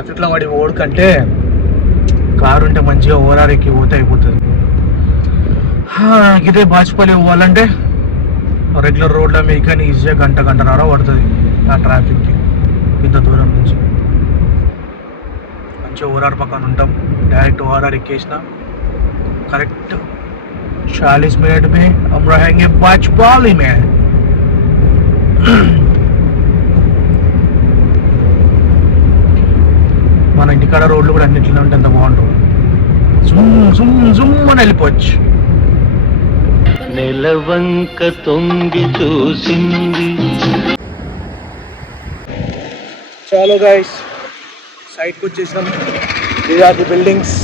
ట్రాఫిక్లో వాడి ఓడి కంటే కారు ఉంటే మంచిగా ఓవరార్ ఎక్కి పోతే అయిపోతుంది. ఇదే బాచుపల్లి పోవాలంటే రెగ్యులర్ రోడ్ల మీద కానీ ఈజీగా గంటన్నర పడుతుంది ఆ ట్రాఫిక్కి. ఇంత దూరం నుంచి మంచిగా ఓవరార్ పక్కన ఉంటాం. డైరెక్ట్ ఓవరార్ ఎక్కేసిన करेक्ट 40 मिनट में हम रहेंगे बाचपाली में. మన ఇంటికాడ రోడ్లు కూడా అన్నింటిలో ఉంటే ఎంత బాగుంటుంది. జుమ్ జుమ్ జుమ్ అని వెళ్ళిపోవచ్చు. నెలవంక తొంగి చూసింది. చాలో గైస్, సైట్కి వచ్చేసినాం. These are the buildings.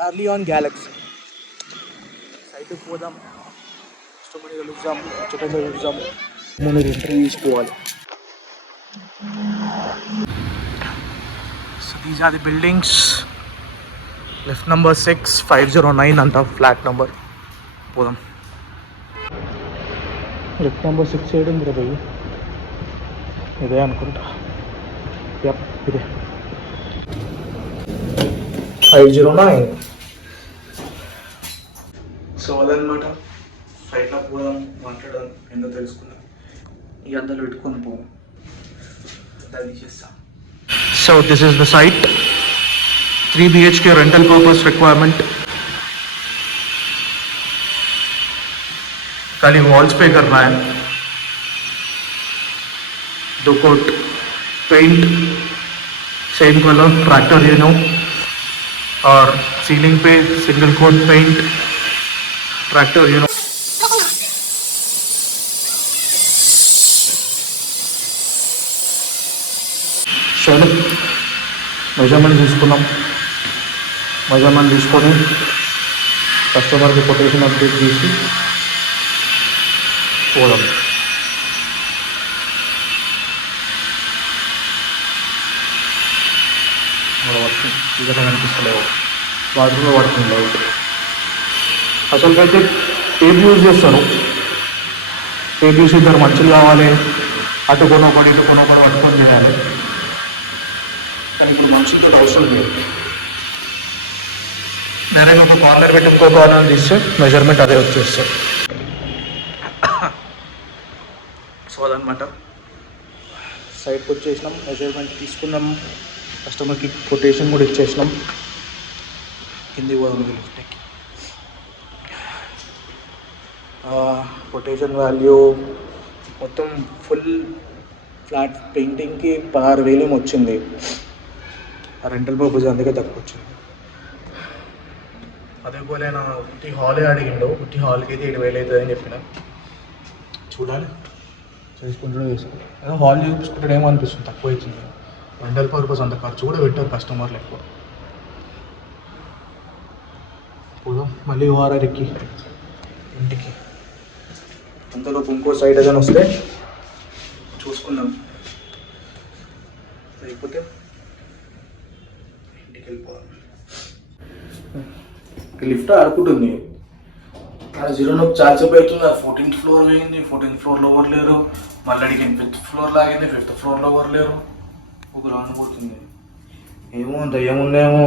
Darlion Galaxy సైట్కి పోదాం, కస్టమర్ని కలుద్దాం, ముచ్చటగా చూద్దాం, ముందు ఇంటర్వ్యూ తీసుకోవాలి. So these are the buildings. Lift number 6509 అంట ఫ్లాట్ నెంబర్. పోదాం. లిఫ్ట్ నెంబర్ 6 ఏడు ఉంది రా, ఇదే అనుకుంటా. యప్, ఇదే 509. సో అదనమాట, ఫ్లైట్లో పోదాం, మాట్లాడదాం, ఏందో తెలుసుకుందాం. ఈ అద్దలు పెట్టుకొని పోదాం, అద్దలు తీసేస్తాం. So this is the site. 3 BHK rental purpose requirement. खाली वॉल्स पे करना है. 2 coat paint same colour tractor uno, और सीलिंग पे single coat paint tractor uno. चलो మెజర్మెంట్ తీసుకున్నాం. మెజర్మెంట్ తీసుకొని కస్టమర్కి కొటేషన్ అప్డేట్ చేసి పోదాం. వర్కింగ్ ఇక కనిపిస్తలేవు, బాత్రూంలో పడుతుంది లైట్. అసలుకైతే టేప్ యూజ్ చేస్తాను. టేప్ యూజ్ ఇద్దరు మనుషులు కావాలి, అటు కొనొకటి ఇటు కొనొకటి పట్టుకొని చేయాలి. కానీ ఇప్పుడు మనుషులతో అవసరం లేదు. డైరెక్ట్ ఒక కార్నర్ పెట్టి ఇంకో కార్నర్ తీస్తే మెజర్మెంట్ అదే వచ్చేస్తుంది. సో అదనమాట, సైట్కి వచ్చేసినాం, మెజర్మెంట్ తీసుకున్నాం, కస్టమర్కి కొటేషన్ కూడా ఇచ్చేసినాం. కింది పోదాం లిఫ్ట్కి. కొటేషన్ వాల్యూ మొత్తం ఫుల్ ఫ్లాట్ పెయింటింగ్కి 16,000 వచ్చింది. రెంటల్ పర్పస్ అందుకే తక్కువ వచ్చింది. అదేപോലെ నా ఉట్టి హాలే అడిగిండు. ఉట్టి హాల్కి అయితే 7,000 అవుతుంది అని చెప్పిన. చూడాలి, చేసుకుంటూనే చేసుకోవాలి. ఏదో హాల్ చూపించుకుంటే ఏమో అనిపిస్తుంది తక్కువ అవుతుంది. రెంటల్ పర్పస్ అంత ఖర్చు కూడా పెట్టారు కస్టమర్లు ఎక్కువ. పోదాం మళ్ళీ వారానికి ఇంటికి. అంతలోపు ఇంకో సైడ్ ఏదైనా వస్తే చూసుకుందాం, లేకపోతే ఇంటికి వెళ్ళిపోదాం. లిఫ్ట్ ఆడుకుంటుంది, 0 చార్జ్ అవుతుంది. 14th ఫ్లోర్ పోయింది, 14th ఫ్లోర్లో ఎవరు లేరు. మళ్ళీ అడిగింది 5th ఫ్లోర్ లాగింది, 5th ఫ్లోర్లో ఎవరు లేరు. ఒక రానిపోతుంది, ఏమో దయ్యం ఉందేమో.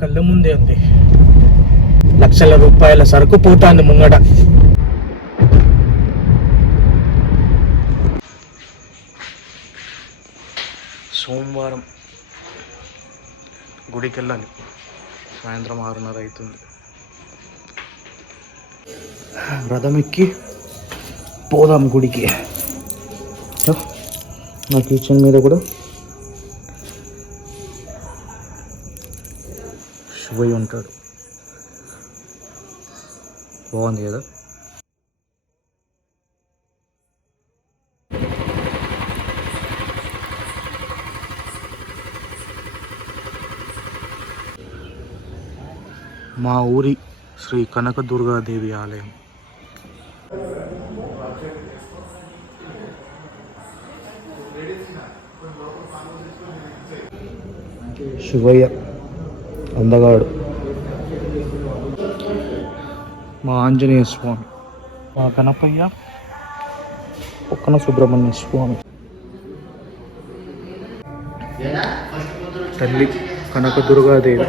కళ్ళ ముందే ఉంది, లక్షల రూపాయల సరుకు పోతాంది ముంగట. సోమవారం గుడికి వెళ్ళాలి, సాయంత్రం 6:30 అవుతుంది. రథం ఎక్కి పోదాం గుడికి. నా కిచెన్ మీద కూడా శివయ్య ఉంటాడు, బాగుంది కదా. మా ఊరి శ్రీ కనకదుర్గాదేవి ఆలయం. శివయ్య అందగాడు, మా ఆంజనేయ స్వామి, మా గణపయ్య, పక్కన సుబ్రహ్మణ్య స్వామి, తల్లి కనకదుర్గాదేవి.